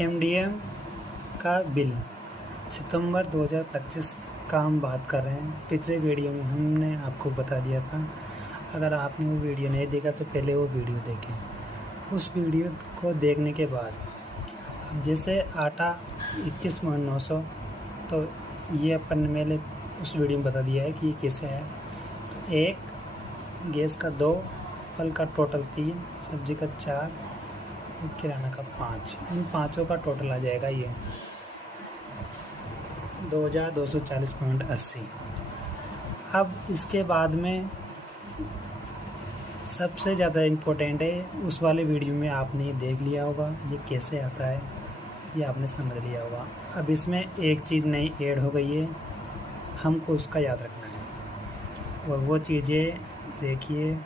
MDM का bill सितंबर 2025 का हम बात कर रहे हैं। पिछले वीडियो में हमने आपको बता दिया था, अगर आपने वो वीडियो नहीं देखा तो पहले वो वीडियो देखें। उस वीडियो को देखने के बाद अब जैसे आटा 21,900, तो ये अपन मैंने उस वीडियो में बता दिया है कि ये कैसे है। तो एक, गैस का 2, फल का टोटल 3, सब्जी का 4, किराना का 5, इन पाँचों का टोटल आ जाएगा ये 2240.80। अब इसके बाद में सबसे ज़्यादा इम्पोर्टेंट है, उस वाले वीडियो में आपने ये देख लिया होगा ये कैसे आता है, ये आपने समझ लिया होगा। अब इसमें एक चीज़ नई ऐड हो गई है, हमको उसका याद रखना है। और वो चीज़ें देखिए,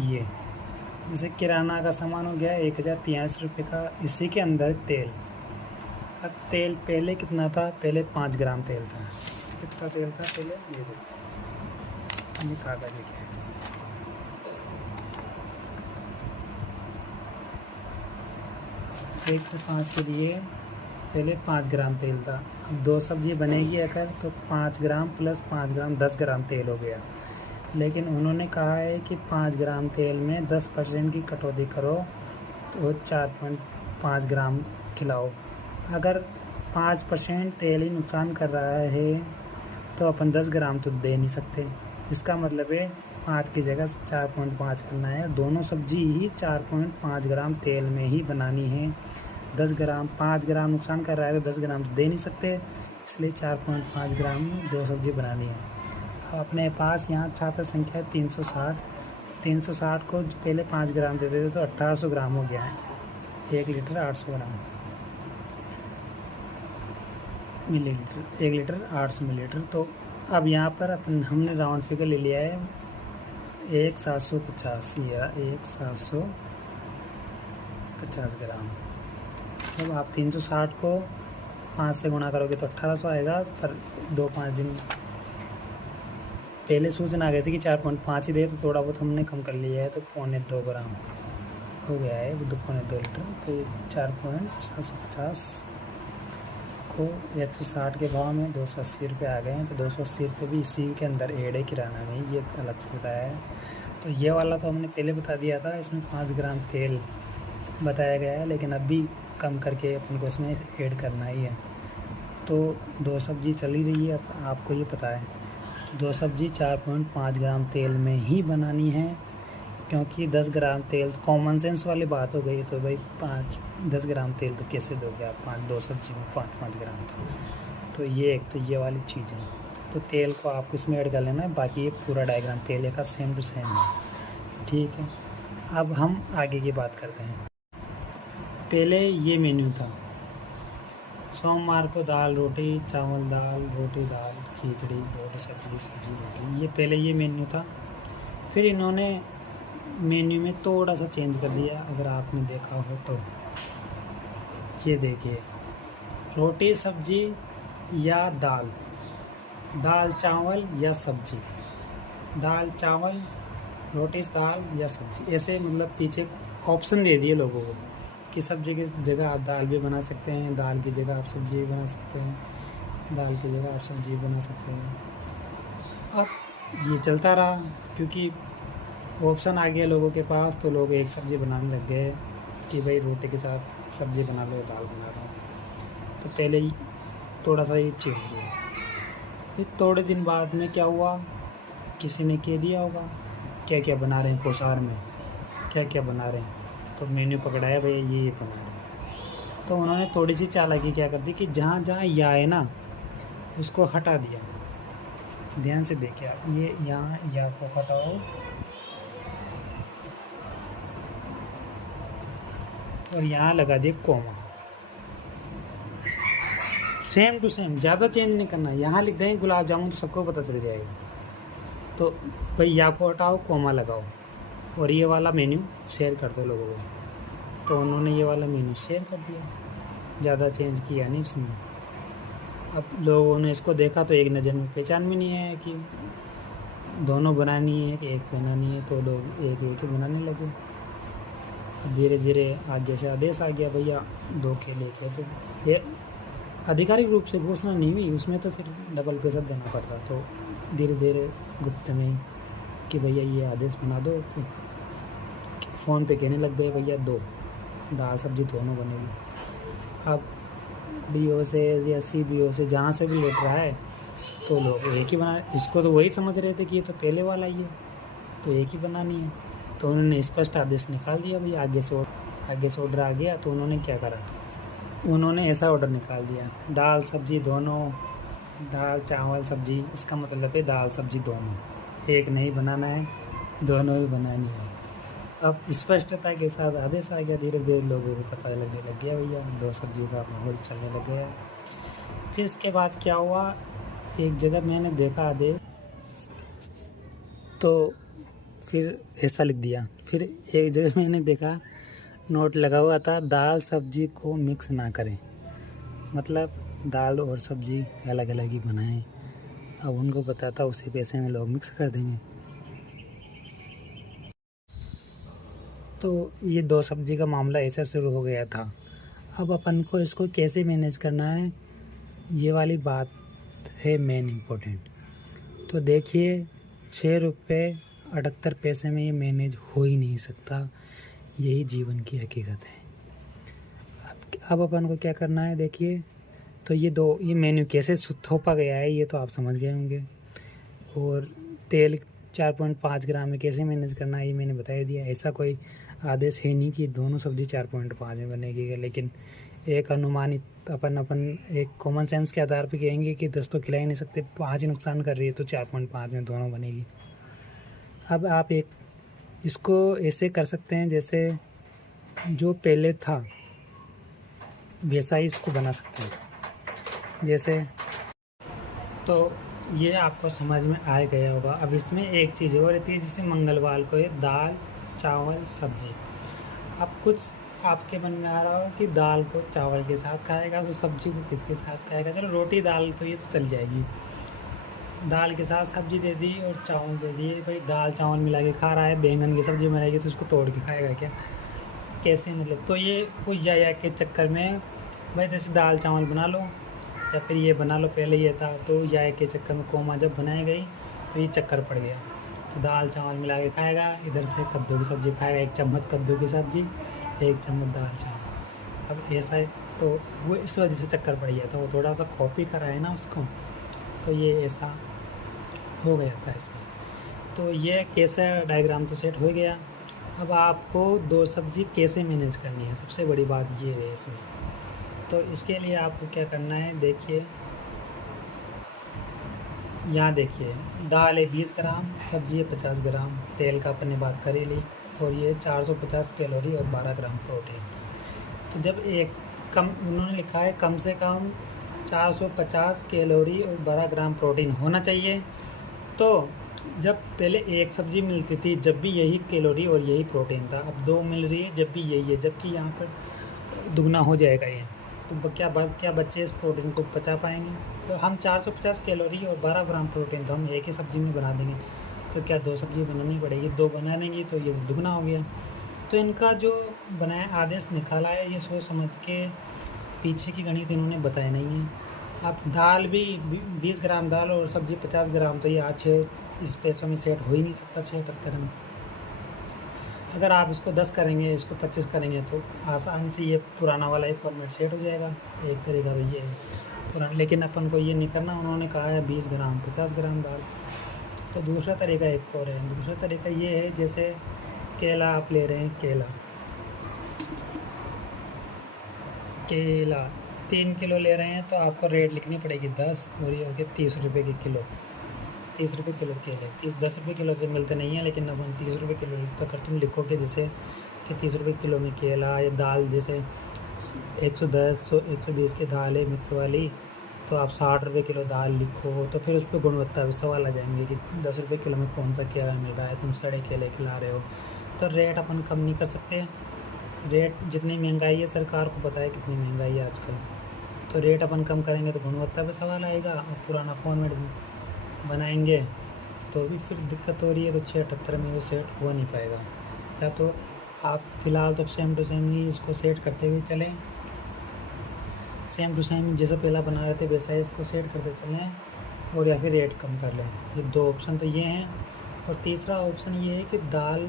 ये जैसे किराना का सामान हो गया 1083 रुपये का, इसी के अंदर तेल। अब तेल पहले कितना था? पहले 5 ग्राम तेल था। कितना तेल था पहले? ये देखो, ये कागज है। 1 से 5 के लिए पहले 5 ग्राम तेल था। अब 2 सब्जी बनेगी अगर तो 5 ग्राम प्लस 5 ग्राम 10 ग्राम तेल हो गया। लेकिन उन्होंने कहा है कि 5 ग्राम तेल में 10% की कटौती करो तो 4.5 ग्राम खिलाओ। अगर 5% तेल ही नुकसान कर रहा है तो अपन 10 ग्राम तो दे नहीं सकते। इसका मतलब है 5 की जगह 4.5 करना है। दोनों सब्जी ही 4.5 ग्राम तेल में ही बनानी है। 10 ग्राम 5 ग्राम नुकसान कर रहा है तो 10 ग्राम तो दे नहीं सकते, इसलिए 4.5 ग्राम में 2 सब्जी बनानी है। अपने पास यहाँ छात्र संख्या है 360। 360 को पहले 5 ग्राम देते थे तो 1800 ग्राम हो गया है। 1 लीटर 800 ग्राम मिलीलीटर, 1 लीटर 800 मिलीलीटर। तो अब यहाँ पर अपन हमने राउंड फिगर ले लिया है 1750 या 1750 ग्राम। जब आप 360 को 5 से गुणा करोगे तो 1800 आएगा। पर 2-5 दिन पहले सूचना आ गई थी कि 4.5 ही दे, तो थोड़ा बहुत हमने कम कर लिया है, तो 2.25 ग्राम हो गया है, 2.2 लीटर। तो 4.750 को 160 के भाव में 280 रुपये आ गए हैं। तो 280 रुपये भी इसी के अंदर ऐड है किराना में, ये तो अलग से बताया है। तो ये वाला तो हमने पहले बता दिया था, इसमें 5 ग्राम तेल बताया गया है, लेकिन अब भी कम करके अपन को इसमें ऐड करना ही है। तो 2 सब्जी चली रही है, आपको ये पता है। 2 सब्जी 4.5 ग्राम तेल में ही बनानी है, क्योंकि 10 ग्राम तेल कॉमन सेंस वाली बात हो गई। तो भाई 10 ग्राम तेल तो कैसे दोगे आप? 2 सब्जी में 5 ग्राम तो ये एक तो ये वाली चीज़ है। तो तेल को आपको इसमें ऐड कर लेना है। बाकी ये पूरा डायग्राम पहले का सेम टू सेम है, ठीक है। अब हम आगे की बात करते हैं। पहले ये मेन्यू था, सोमवार को दाल रोटी चावल, दाल रोटी दाल खिचड़ी रोटी सब्जी सब्जी रोटी, ये पहले ये मेन्यू था। फिर इन्होंने मेन्यू में थोड़ा सा चेंज कर दिया, अगर आपने देखा हो तो। ये देखिए, रोटी सब्जी या दाल, दाल चावल या सब्जी, दाल चावल रोटी दाल या सब्जी, ऐसे मतलब पीछे ऑप्शन दे दिए लोगों को कि सब्जी की जगह आप दाल भी बना सकते हैं, दाल की जगह आप सब्जी भी बना सकते हैं, दाल की जगह आप सब्जी बना सकते हैं। अब ये चलता रहा, क्योंकि ऑप्शन आ गया लोगों के पास, तो लोग एक सब्ज़ी बनाने लग गए कि भाई रोटी के साथ सब्ज़ी बना लो, दाल बना लो। तो पहले ही थोड़ा सा ये चेंज हुआ। फिर थोड़े दिन बाद में क्या हुआ, किसी ने कह दिया होगा क्या क्या बना रहे हैं, पोशार में क्या क्या बना रहे हैं, तो मेन्यू पकड़ाया भैया ये बना रहे हैं। तो उन्होंने थोड़ी सी चालाकी क्या कर दी कि जहाँ जहाँ या है ना उसको हटा दिया। ध्यान से देखिए आप, ये यहाँ या को हटाओ और यहाँ लगा दिए कोमा। सेम टू सेम, ज़्यादा चेंज नहीं करना। यहाँ लिख देंगे गुलाब जामुन तो सबको पता चल जाएगा। तो भाई या को हटाओ कोमा लगाओ और ये वाला मेन्यू शेयर कर दो लोगों को। तो उन्होंने ये वाला मेन्यू शेयर कर दिया, ज़्यादा चेंज किया नहीं उसने। अब लोगों ने इसको देखा तो एक नज़र में पहचान में नहीं है कि दोनों बनानी है कि एक बनानी है, तो लोग एक एक ही बनाने लगे। धीरे धीरे आगे से आदेश आ गया भैया 2 केले के। तो ये आधिकारिक रूप से घोषणा नहीं हुई, उसमें तो फिर डबल पैसा देना पड़ता। तो धीरे धीरे गुप्त में कि भैया ये आदेश बना दो। फ़ोन पे कहने लग गए भैया 2 दाल सब्जी दोनों बनेगी। अब BO से या CBO से जहाँ से भी लेट रहा है तो लोग एक ही बना, इसको तो वही समझ रहे थे कि ये तो पहले वाला ही है, तो एक ही बनानी है। तो उन्होंने स्पष्ट आदेश निकाल दिया भैया, आगे से ऑर्डर आ गया। तो उन्होंने क्या करा, उन्होंने ऐसा ऑर्डर निकाल दिया, दाल सब्जी दोनों, दाल चावल सब्जी। इसका मतलब है दाल सब्जी दोनों, एक नहीं बनाना है, दोनों ही बनानी है। अब स्पष्टता के साथ आदेश आ गया। धीरे धीरे लोगों को पता लगने लग गया भैया 2 सब्जी का माहौल चलने लग गया। फिर इसके बाद क्या हुआ, एक जगह मैंने देखा आदेश, तो फिर ऐसा लिख दिया। फिर एक जगह मैंने देखा नोट लगा हुआ था, दाल सब्जी को मिक्स ना करें, मतलब दाल और सब्जी अलग अलग ही बनाएं। अब उनको पता था उसी पैसे में लोग मिक्स कर देंगे। तो ये 2 सब्जी का मामला ऐसा शुरू हो गया था। अब अपन को इसको कैसे मैनेज करना है, ये वाली बात है मेन इम्पोर्टेंट। तो देखिए 6 रुपये 78 पैसे में ये मैनेज हो ही नहीं सकता, यही जीवन की हकीकत है। अब अपन को क्या करना है, देखिए तो ये मेन्यू कैसे थोपा गया है ये तो आप समझ गए होंगे। और तेल 4.5 ग्राम में कैसे मैनेज करना है ये मैंने बता दिया। ऐसा कोई आदेश है नहीं कि दोनों सब्जी 4.5 में बनेगी, लेकिन एक अनुमानित अपन एक कॉमन सेंस के आधार पे कहेंगे कि 10 तो खिला ही नहीं सकते, 5 ही नुकसान कर रही है, तो 4.5 में दोनों बनेगी। अब आप इसको ऐसे कर सकते हैं जैसे जो पहले था वैसा ही इसको बना सकते हैं। जैसे तो ये आपको समझ में आ गया होगा। अब इसमें एक चीज़ और रहती है, जैसे मंगलवार को है दाल चावल सब्जी। अब कुछ आपके मन में आ रहा हो कि दाल को चावल के साथ खाएगा तो सब्जी को किसके साथ खाएगा। चलो रोटी दाल तो ये तो चल जाएगी, दाल के साथ सब्जी दे दी और चावल दे दिए। भाई दाल चावल मिला के खा रहा है, बैंगन की सब्जी बनाएगी तो उसको तोड़ के खाएगा क्या, कैसे मतलब। तो ये कुछ या के चक्कर में भाई जैसे दाल चावल बना लो या फिर ये बना लो, पहले ये था तो या के चक्कर में कोमा जब बनाई गई तो ये चक्कर पड़ गया। तो दाल चावल मिला के खाएगा, इधर से कद्दू की सब्ज़ी खाएगा, 1 चम्मच कद्दू की सब्ज़ी 1 चम्मच दाल चावल। अब ऐसा है तो वो इस वजह से चक्कर पड़ गया था, वो थोड़ा सा कॉपी करा है ना उसको, तो ये ऐसा हो गया था इसमें। तो ये कैसे डायग्राम तो सेट हो गया। अब आपको 2 सब्जी कैसे मैनेज करनी है, सबसे बड़ी बात ये है इसमें। तो इसके लिए आपको क्या करना है, देखिए यहाँ देखिए दाल है 20 ग्राम, सब्जी है 50 ग्राम, तेल का अपन ने बात कर ही ली, और ये 450 कैलोरी और 12 ग्राम प्रोटीन। तो जब उन्होंने लिखा है कम से कम 450 कैलोरी और 12 ग्राम प्रोटीन होना चाहिए। तो जब पहले एक सब्ज़ी मिलती थी जब भी यही कैलोरी और यही प्रोटीन था, अब 2 मिल रही है जब भी यही है, जबकि यहाँ पर दुगना हो जाएगा ये। तो क्या बच्चे इस प्रोटीन को पचा पाएंगे। तो हम 450 कैलोरी और 12 ग्राम प्रोटीन तो हम एक ही सब्ज़ी में बना देंगे, तो क्या 2 सब्ज़ी बनानी पड़ेगी, 2 बना देंगे तो ये दुगना हो गया। तो इनका जो बनाया आदेश निकाला है ये सोच समझ के, पीछे की गणित इन्होंने बताया नहीं है। अब दाल भी 20 ग्राम दाल और सब्ज़ी 50 ग्राम, तो ये आज इस पैसों में सेट हो ही नहीं सकता 678 में। अगर आप इसको 10 करेंगे, इसको 25 करेंगे तो आसानी से ये पुराना वाला ही फॉर्मेट सेट हो जाएगा। एक तरीका तो ये है पुराना, लेकिन अपन को ये नहीं करना। उन्होंने कहा है 20 ग्राम 50 ग्राम दाल। तो दूसरा तरीका एक और है। दूसरा तरीका ये है, जैसे केला आप ले रहे हैं, केला 3 किलो ले रहे हैं तो आपको रेट लिखनी पड़ेगी 10, और ये हो गया 30 रुपये की किलो। 30 रुपये किलो केले, 10 रुपये किलो से मिलते नहीं हैं, लेकिन अपन 30 रुपये किलो तो अगर तुम लिखोगे जैसे कि 30 रुपये किलो में केला, या दाल जैसे 110 120 की दाल है मिक्स वाली, तो आप 60 रुपये किलो दाल लिखो, तो फिर उस पर गुणवत्ता भी सवाल आ जाएंगे कि 10 रुपये किलो में कौन सा केला मिल रहा है, तुम सड़े केले खिला रहे हो। तो रेट अपन कम नहीं कर सकते। रेट जितनी महंगाई है, सरकार को पता है कितनी महंगाई है आजकल, तो रेट अपन कम करेंगे तो गुणवत्ता पे सवाल आएगा, और पुराना फॉर्मेट बनाएंगे तो भी फिर दिक्कत हो रही है। तो 678 में तो सेट हो नहीं पाएगा। या तो आप फ़िलहाल तो सेम टू सेम ही इसको सेट करते हुए चलें, सेम टू सेम जैसे पहला बना रहे थे वैसा ही इसको सेट करते चलें, और या फिर रेट कम कर लें। ये 2 ऑप्शन तो ये हैं। और तीसरा ऑप्शन ये है कि दाल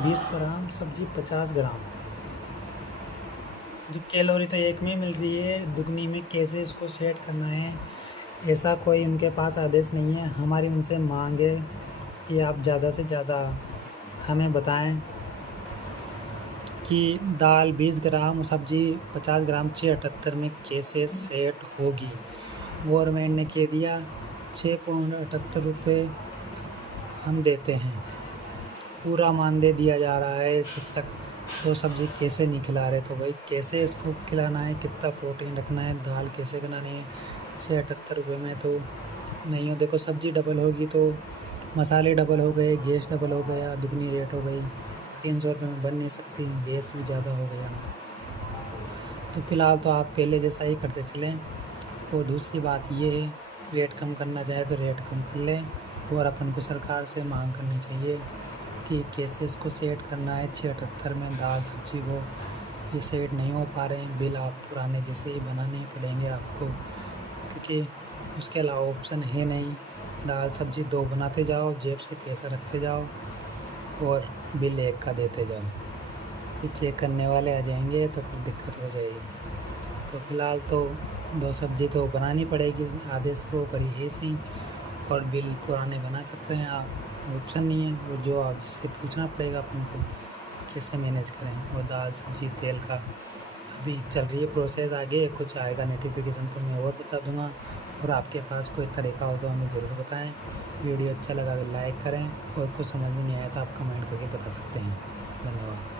20 ग्राम, सब्ज़ी 50 ग्राम। जो कैलोरी तो एक में मिल रही है, दुगनी में कैसे इसको सेट करना है, ऐसा कोई उनके पास आदेश नहीं है। हमारी उनसे मांग है कि आप ज़्यादा से ज़्यादा हमें बताएं कि दाल 20 ग्राम, सब्ज़ी 50 ग्राम 678 में कैसे सेट होगी। गवर्नमेंट ने कह दिया 6.78 रुपये हम देते हैं, पूरा मानदेय दिया जा रहा है शिक्षक, तो सब्ज़ी कैसे नहीं खिला रहे। तो भाई कैसे इसको खिलाना है, कितना प्रोटीन रखना है, दाल कैसे बनानी है 678 रुपये में तो नहीं हो। देखो सब्ज़ी डबल होगी तो मसाले डबल हो गए, गैस डबल हो गया, दुगनी रेट हो गई, 300 रुपये में बन नहीं सकती, गैस भी ज़्यादा हो गया। तो फ़िलहाल तो आप पहले जैसा ही करते चलें। और दूसरी बात ये है, रेट कम करना चाहे तो रेट कम कर लें, और अपन को सरकार से मांग करनी चाहिए कि कैसे इसको सेट करना है। 678 में दाल सब्ज़ी को ये सेट नहीं हो पा रहे हैं, बिल आप पुराने जैसे ही बनाने ही पड़ेंगे आपको, क्योंकि उसके अलावा ऑप्शन है नहीं। दाल सब्ज़ी 2 बनाते जाओ, जेब से पैसा रखते जाओ और बिल 1 का देते जाओ, फिर चेक करने वाले आ जाएंगे तो फिर दिक्कत हो जाएगी। तो फ़िलहाल तो 2 सब्ज़ी तो बनानी पड़ेगी, आदेश को करी है सही, और बिल पुराने बना सकते हैं आप, ऑप्शन नहीं है। और जो आपसे पूछना पड़ेगा अपन को कैसे मैनेज करें। और दाल सब्ज़ी तेल का अभी चल रही है प्रोसेस, आगे कुछ आएगा नोटिफिकेशन तो मैं और बता दूंगा। और आपके पास कोई तरीका हो तो हमें ज़रूर बताएं। वीडियो अच्छा लगा तो लाइक करें, और कुछ समझ में नहीं आया तो आप कमेंट करके बता सकते हैं। धन्यवाद।